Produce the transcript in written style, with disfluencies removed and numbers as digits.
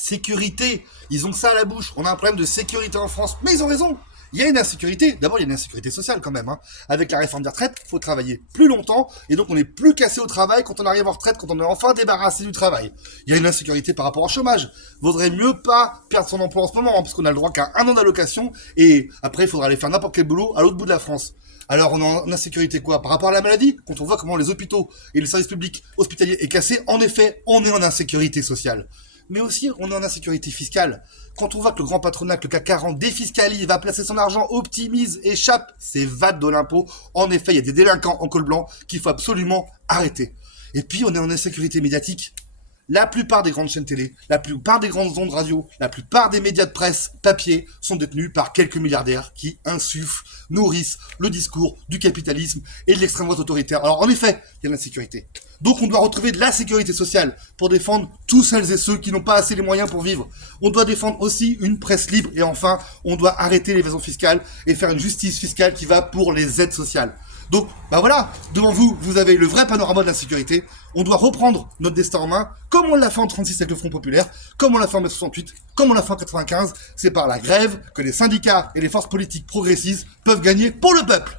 sécurité. Ils ont ça à la bouche. On a un problème de sécurité en France. Mais ils ont raison. Il y a une insécurité. D'abord, il y a une insécurité sociale quand même. Hein. Avec la réforme des retraites, il faut travailler plus longtemps. Et donc, on est plus cassé au travail quand on arrive en retraite, quand on est enfin débarrassé du travail. Il y a une insécurité par rapport au chômage. Vaudrait mieux pas perdre son emploi en ce moment, hein, parce qu'on a le droit qu'à 1 an d'allocation. Et après, il faudra aller faire n'importe quel boulot à l'autre bout de la France. Alors, on est en insécurité quoi? Par rapport à la maladie? Quand on voit comment les hôpitaux et le service public hospitalier est cassé, en effet, on est en insécurité sociale. Mais aussi, on est en insécurité fiscale. Quand on voit que le grand patronat, que le CAC 40 défiscalise, va placer son argent, optimise, échappe, s'évade de l'impôt, en effet, il y a des délinquants en col blanc qu'il faut absolument arrêter. Et puis, on est en insécurité médiatique. La plupart des grandes chaînes télé, la plupart des grandes ondes radio, la plupart des médias de presse papier sont détenus par quelques milliardaires qui insufflent, nourrissent le discours du capitalisme et de l'extrême droite autoritaire. Alors en effet, il y a de l'insécurité. Donc on doit retrouver de la sécurité sociale pour défendre tous celles et ceux qui n'ont pas assez les moyens pour vivre. On doit défendre aussi une presse libre et enfin, on doit arrêter l'évasion fiscale et faire une justice fiscale qui va pour les aides sociales. Donc, bah voilà, devant vous, vous avez le vrai panorama de l'insécurité. On doit reprendre notre destin en main, comme on l'a fait en 36 avec le Front Populaire, comme on l'a fait en mai 68, comme on l'a fait en 95. C'est par la grève que les syndicats et les forces politiques progressistes peuvent gagner pour le peuple.